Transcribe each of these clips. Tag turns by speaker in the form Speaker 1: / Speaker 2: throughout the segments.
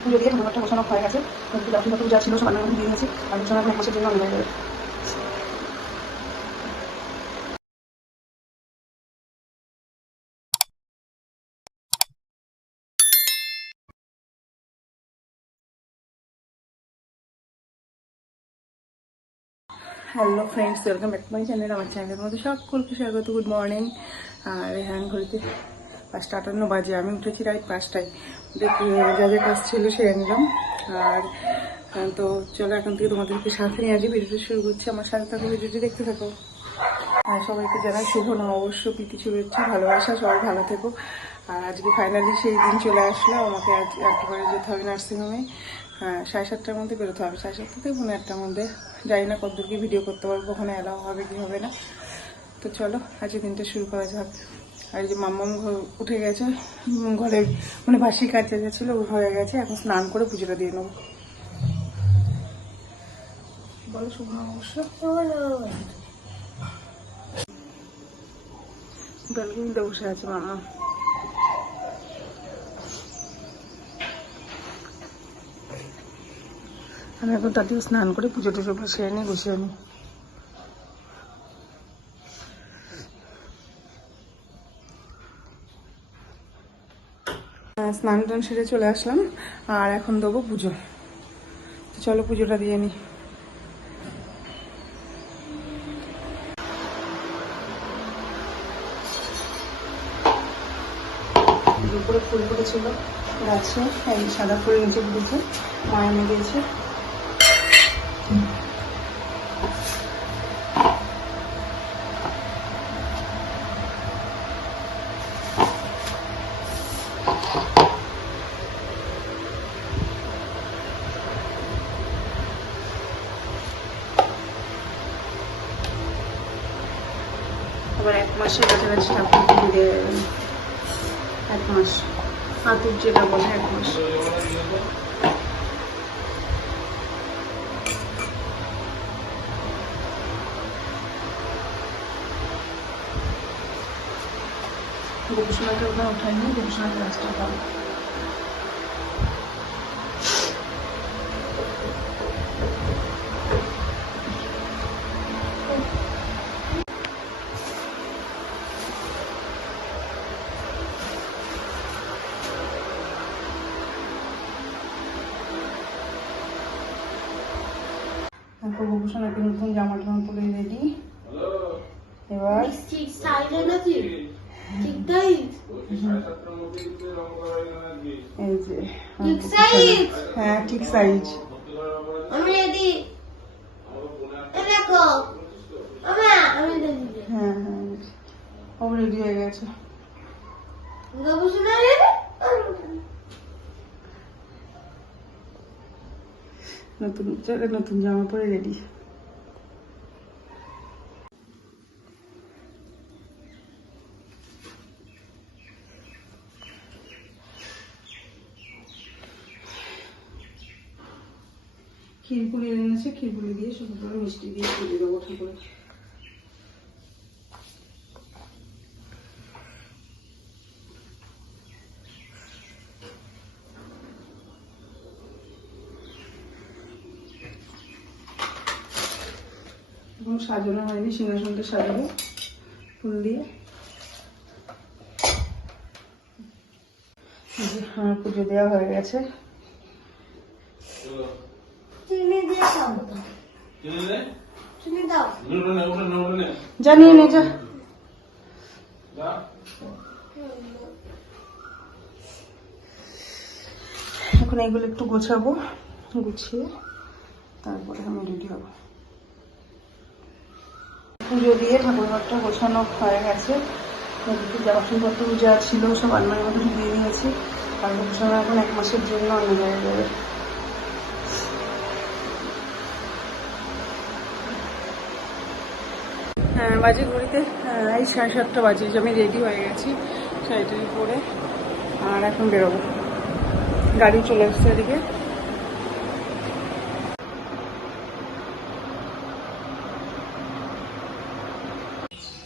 Speaker 1: পুজো দিয়ে ঠাকুরটা বসানো হয়ে গেছে। লক্ষ্মী ঠাকুর যা ছিল সব রান্নার দিয়ে দিয়েছি। এক মাসের জন্য বাইরে hello friends welcome back to my channel আমার চ্যানেলের মধ্যে সকলকে স্বাগত গুড মর্নিং আর হ্যান ঘড়িতে পাঁচটা আটান্ন বাজে, আমি উঠেছি রাইট পাঁচটায়। উঠে যা যা কাজ ছিল সেরে নিলাম। আর তো চলো এখন থেকে তোমাদেরকে সাথে নিয়ে আজকে ভিডিওটা শুরু করছি। আমার সাথে থাকো, ভিডিওটি দেখতে থাকো। আর সবাইকে জানাই শুভ নববর্ষ, প্রীতি, শুভেচ্ছা, ভালোবাসা, সবাই ভালো থেকো। আর আজকে ফাইনালি সেই দিন চলে আসলো। আমাকে আজ একেবারে যেতে হবে নার্সিংহোমে হ্যাঁ সাড়ে সাতটার মধ্যে বেরোতে হবে। সাড়ে সাতটা থেকে পনেরো একটার মধ্যে। জানি না কতদূর কি ভিডিও করতে পারব ওখানে অ্যালাউ হবে, কি হবে না। তো চলো আজকে দিনটা শুরু করা যাক। আর যে মাম্মাম উঠে গেছে উম, ঘরে মানে বাসি কাজ যা যা ছিল হয়ে গেছে এখন স্নান করে পুজোটা দিয়ে নেব। বলো বসে আছে আমি এখন তাড়াতাড়ি স্নান করে পুজো টুজো সেরে নিয়ে বসে আমি স্নান টান সেরে চলে আসলাম, আর এখন দেবো পুজো। চলো পুজোটা দিয়ে উপরে ফুল ফুটেছিল, গাছে সাদা ফুল নিচে ফুটেছে মায়ামে গিয়েছে মাসের কাছাকাছি ঠাকুর দিয়ে এক মাস। হাতুর যেটা বলে, এক মাস। গোপসোনাকে ওখানে ওঠায়নি গোপসোনাকে রাস্তা পাবো তারপর গোপসোনাকে নতুন জামা টামা পরে রেডি এবার
Speaker 2: ঠিক সাইডে নাকি? ঠিক size?
Speaker 1: হ্যাঁ ঠিক সাইজ।
Speaker 2: আমি রেডি। দেখো। আমা আমি রেডি।
Speaker 1: হ্যাঁ হ্যাঁ ও রেডি হয়ে গেছে।
Speaker 2: গবেষণা রেডি?
Speaker 1: নতুন নতুন জামা পরে রেডি। ক্ষীরপুলি এনেছে ক্ষীরপুলি দিয়ে শুধু করে মিষ্টি দিয়ে পুজো দেবো ঠাকুরের এখন সাজানো হয়নি, সিংহাসনটা সাজাবো, ফুল দিয়ে। এই যে, আমার পুজো দেওয়া হয়ে গেছে।
Speaker 2: চিনি দিয়ে খাব। চিনি দাও।
Speaker 1: জানিয়ে নে যা এখন এগুলো একটু গোছাবো গুছিয়ে তারপরে আমি রেডি হব। পুজো দিয়ে ঠাকুর ঘরটা গোছানো হয়ে গেছে। এদিকে যা বাসনপত্র যা ছিল সব আলমারির মধ্যে ঢুকিয়ে নিয়েছি। আর গোছানো এখন এক মাসের জন্য অন্য জায়গায় যাবে। বাজে ঘড়িতে হ্যাঁ, এই সাড়ে সাতটা বাজে আমি রেডি হয়ে গেছি শাড়িটারি পরে আর এখন বেরোবো। গাড়ি চলে এসছে এদিকে।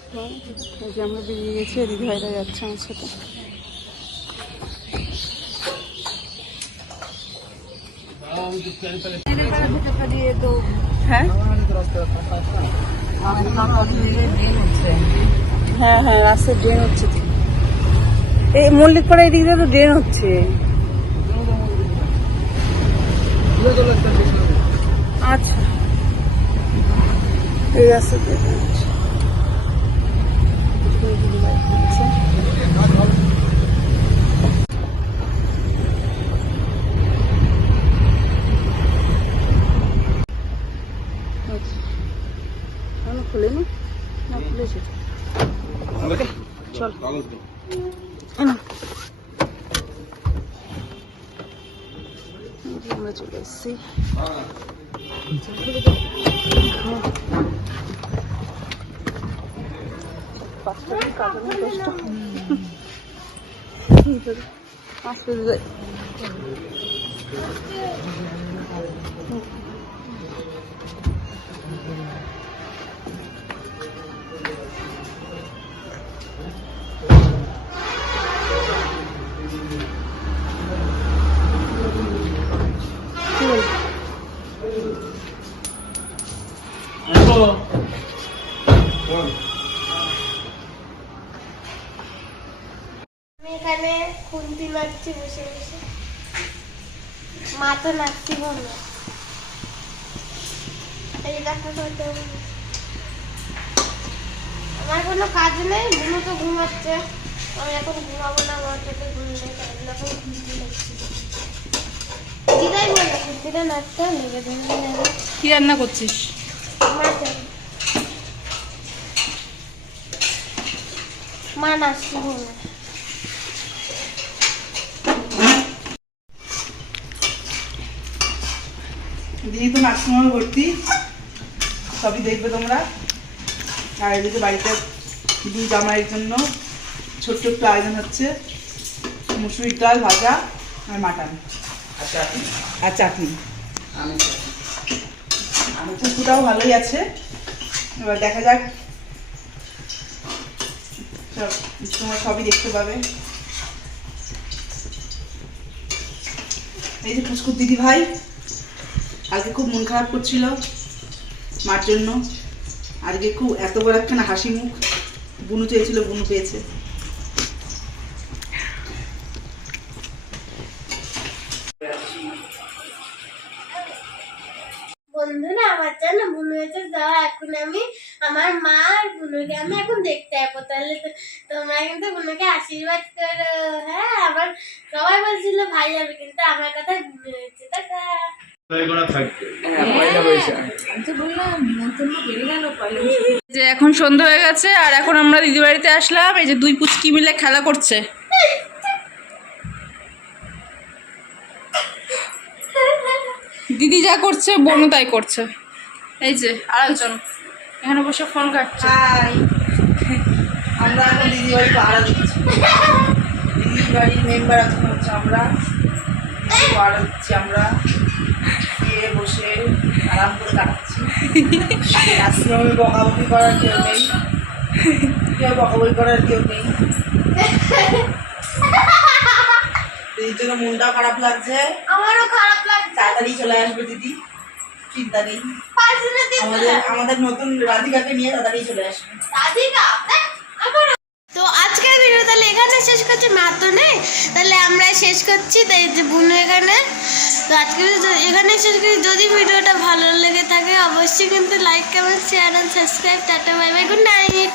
Speaker 1: তো এই যে আমরা বেরিয়ে গেছি দিদি ভাইরা যাচ্ছে আমার সাথে। হ্যাঁ? হ্যাঁ হ্যাঁ রাস্তায় ড্রেন হচ্ছে। এই মল্লিকপাড়া এদিক দিয়ে তো ড্রেন হচ্ছে। আচ্ছা। এই রাস্তা দিয়ে drain হচ্ছে। আচ্ছা এখনও খুলেনি না খুলেছে চল। আমরা চলে এসেছি। পাঁচটা
Speaker 2: আমার কোনো কাজ নেই, বুনু তো ঘুমাচ্ছে। আমি এখন ঘুমাবো না, আমার চোখে ঘুম নেই দিদাই বলে, খুন্তিটা নাচতে
Speaker 1: কি রান্না করছিস
Speaker 2: মা চাই মা নাচছি ঘুমে
Speaker 1: দিদি তো নার্সিংহোমে ভর্তি সবই দেখবে তোমরা। আর এদিকে বাড়িতে দুই জামাইয়ের জন্য ছোট্ট একটু আয়োজন হচ্ছে। মুসুরির ডাল ভাজা আর মাটন। আর চাটনি। আলু চুটকুটাও ভালোই আছে। এবার দেখা যাক তোমরা সবই দেখতে পাবে। এই যে পুষ্কুর দিদি ভাই, আজকে খুব মন খারাপ করছিল মার জন্য। আজকে খুব এত বড় একখানা হাসি মুখ। বুনু চেয়েছিল, বুনু পেয়েছে।
Speaker 2: বন্ধুরা আমার জানো বুনু হয়েছে যাওয়া এখন আমি আমার মা আর বুনুকে আমি এখন দেখতে যাব। তাহলে তোমরা কিন্তু বুনুকে আশীর্বাদ করো। হ্যাঁ আমার সবাই বলছিল ভাই যাবে, কিন্তু আমার কথা বুনু হয়েছে টাটা।
Speaker 1: যে এখন সন্ধ্যা হয়ে গেছে, আর এখন আমরা দিদি বাড়িতে আসলাম। এই যে দুই পুচকি মিলে খেলা করছে। দিদি যা করছে বোনও তাই করছে। এই যে আরেকজন। এখানে বসে ফোন কাটছে। আমরা এখন দিদি বাড়ি পাহারা দিচ্ছি। দিদি বাড়ির মেম্বার এখন হচ্ছে আমরা। পাহারা দিচ্ছি আমরা। দিয়ে বসে আরাম করে কাটাচ্ছি। আশ্রমে বকাবকি করার কেউ নেই। কেউ বকাবকি করার কেউ নেই। দিদির জন্য মনটা খারাপ লাগছে।
Speaker 2: আমারও খারাপ লাগছে।
Speaker 1: তাড়াতাড়ি চলে আসবে দিদি। চিন্তা নেই। আমাদের আমাদের নতুন রাধিকাকে নিয়ে তাড়াতাড়ি চলে আসবে।
Speaker 2: রাধিকা তো আজকের ভিডিও তাহলে এখানে শেষ করছি মা তো নেই। তাহলে আমরা শেষ করছি তাই যে বুনু এখানে। তো আজকে এখানে শেষ করি। যদি ভিডিওটা ভালো লেগে থাকে অবশ্যই কিন্তু like comment share and subscribe tata bye bye good night